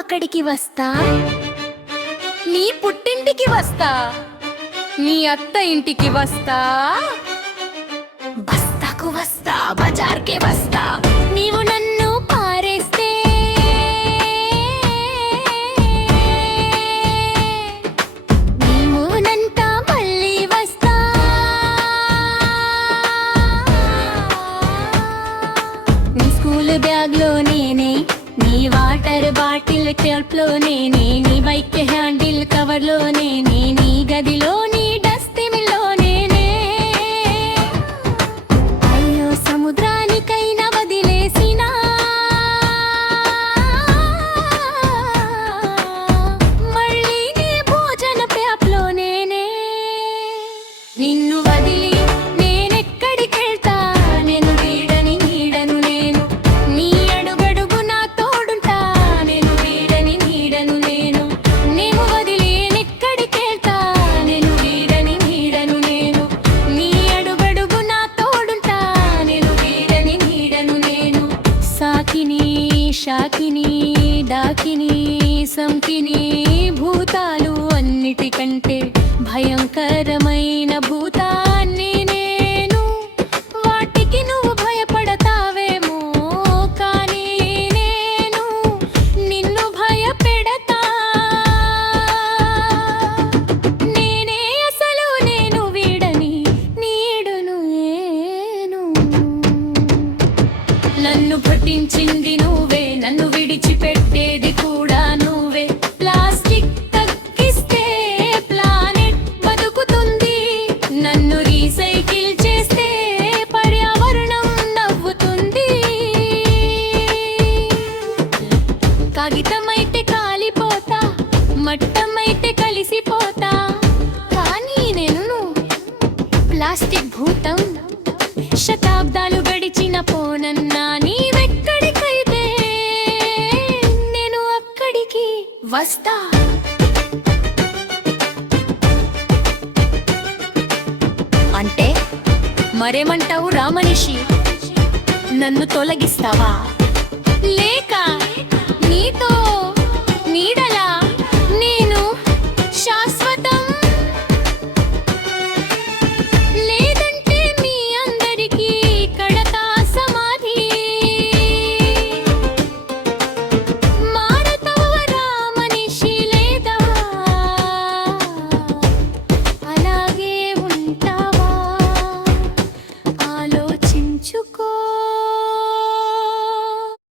అక్కడికి వస్తా, నీ పుట్టింటికి వస్తా, నీ అత్త ఇంటికి వస్తా, బస్తాకు వస్తా, బజార్కే వస్తా. నీవు నన్ను పారేస్తే నీవునంతా మళ్ళీ వస్తా. నీ స్కూల్ బ్యాగ్ లో నేనే, నీ వాటర్ బాటిల్ క్యాప్ లో నేనే, నీ బైక్ హ్యాండిల్ కవర్ లో నేనే, నీ గదిలో నీ డస్ట్బిన్ లో నేనే. అయ్యో సముద్రానికైనా వదిలేసినా, మళ్ళీ నీ భోజన ప్యాప్ లో నేనే. నిన్ను వదిలి నేనెక్కడికెళ్తా, నేను వీడని నీడను నేను, నీ అడుగడుగు నా తోడుంటా, నేను వీడని నీడను నేను. నేను వదిలి నేనెక్కడికెళ్తా, నేను వీడని నీడను నేను, నీ అడుగడుగు నా తోడుంటా, నేను వీడని నీడను నేను. సాకిని షాకిని డాకిని సంకిని భూతాలు అన్నిటికంటే భయంకరమైన భూతాన్ని నేను. వాటికి నువ్వు భయపడతావేమో కానీ నేను నిన్ను భయపెడతా. నేనే అసలు నేను వీడని నీడను నేను. నన్ను పుట్టించింది నువ్వే, నన్ను విడిచిపెట్టేది కూడా నువ్వే. ప్లాస్టిక్ తగ్గిస్తే ప్లానెట్ బతుకుతుంది, నన్ను రీసైకిల్ చేస్తే పర్యావరణం నవ్వుతుంది. కాగితమైతే కాలిపోతా, మట్టమైతే కలిసిపోతా, కానీ నేను ప్లాస్టిక్ భూతం. శతాబ్దాలు గడిచిన పోనన్నా నీవెక్కడికైతే నేను అక్కడికి వస్తా. అంటే మరేమంటావు రామనిషి, నన్ను తొలగిస్తావా? లే